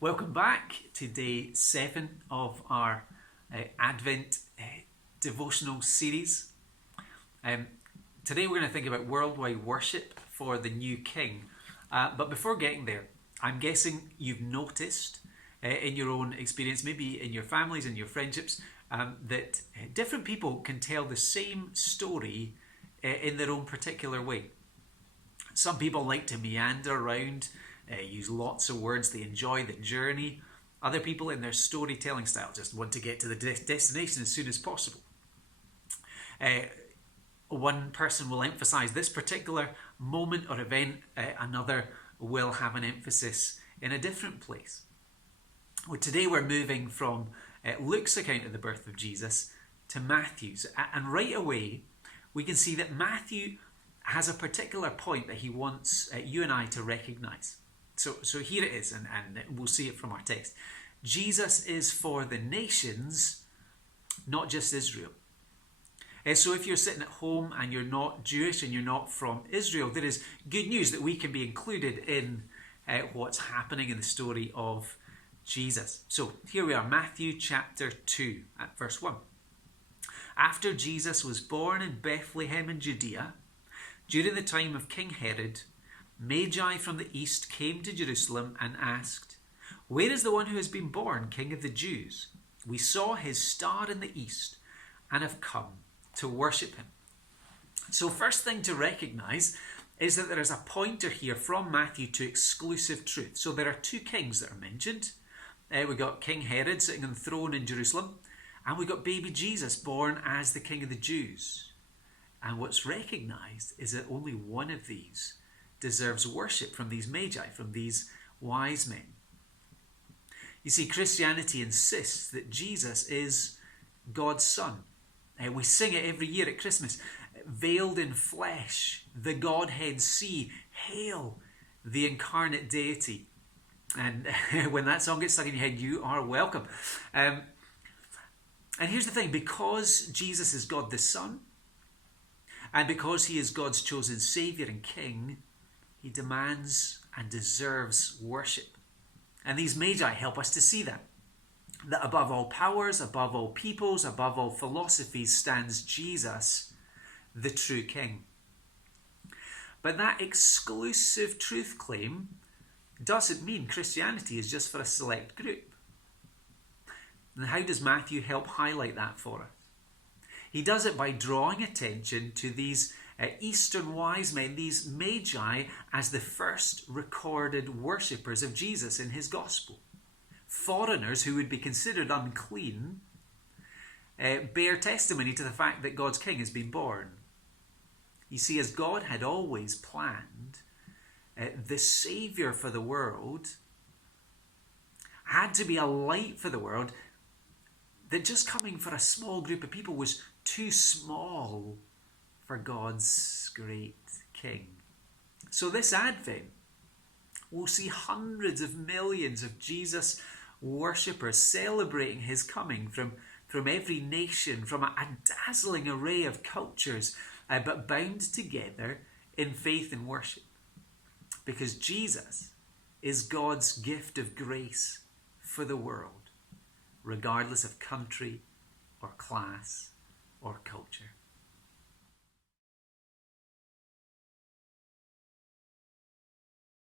Welcome back to day 7 of our Advent devotional series. Today we're going to think about worldwide worship for the new King. But before getting there, I'm guessing you've noticed in your own experience, maybe in your families and your friendships, that different people can tell the same story in their own particular way. Some people like to meander around, use lots of words, they enjoy the journey. Other people in their storytelling style just want to get to the destination as soon as possible. One person will emphasize this particular moment or event, another will have an emphasis in a different place. Well, today we're moving from Luke's account of the birth of Jesus to Matthew's, and right away we can see that Matthew has a particular point that he wants you and I to recognize. So here it is, and we'll see it from our text. Jesus is for the nations, not just Israel. So if you're sitting at home and you're not Jewish and you're not from Israel, there is good news that we can be included in what's happening in the story of Jesus. So here we are, Matthew chapter 2 at verse 1. After Jesus was born in Bethlehem in Judea, during the time of King Herod, Magi from the east came to Jerusalem and asked, "Where is the one who has been born, King of the Jews? We saw his star in the east and have come to worship him." So first thing to recognize is that there is a pointer here from Matthew to exclusive truth. So there are two kings that are mentioned. We've got King Herod sitting on the throne in Jerusalem, and we've got baby Jesus born as the King of the Jews. And what's recognized is that only one of these deserves worship from these magi, from these wise men. You see, Christianity insists that Jesus is God's Son. We sing it every year at Christmas. Veiled in flesh, the Godhead see, hail the incarnate deity. And when that song gets stuck in your head, you are welcome. And here's the thing, because Jesus is God the Son, and because he is God's chosen Saviour and King, he demands and deserves worship. And these magi help us to see that above all powers, above all peoples, above all philosophies stands Jesus, the true King. But that exclusive truth claim doesn't mean Christianity is just for a select group. And how does Matthew help highlight that for us? He does it by drawing attention to these Eastern wise men, these magi, as the first recorded worshippers of Jesus in his gospel. Foreigners who would be considered unclean bear testimony to the fact that God's King has been born. You see, as God had always planned, the Saviour for the world had to be a light for the world, that just coming for a small group of people was too small for God's great King. So this Advent, we'll see hundreds of millions of Jesus worshippers celebrating his coming from every nation, from a dazzling array of cultures, but bound together in faith and worship. Because Jesus is God's gift of grace for the world, regardless of country or class or culture.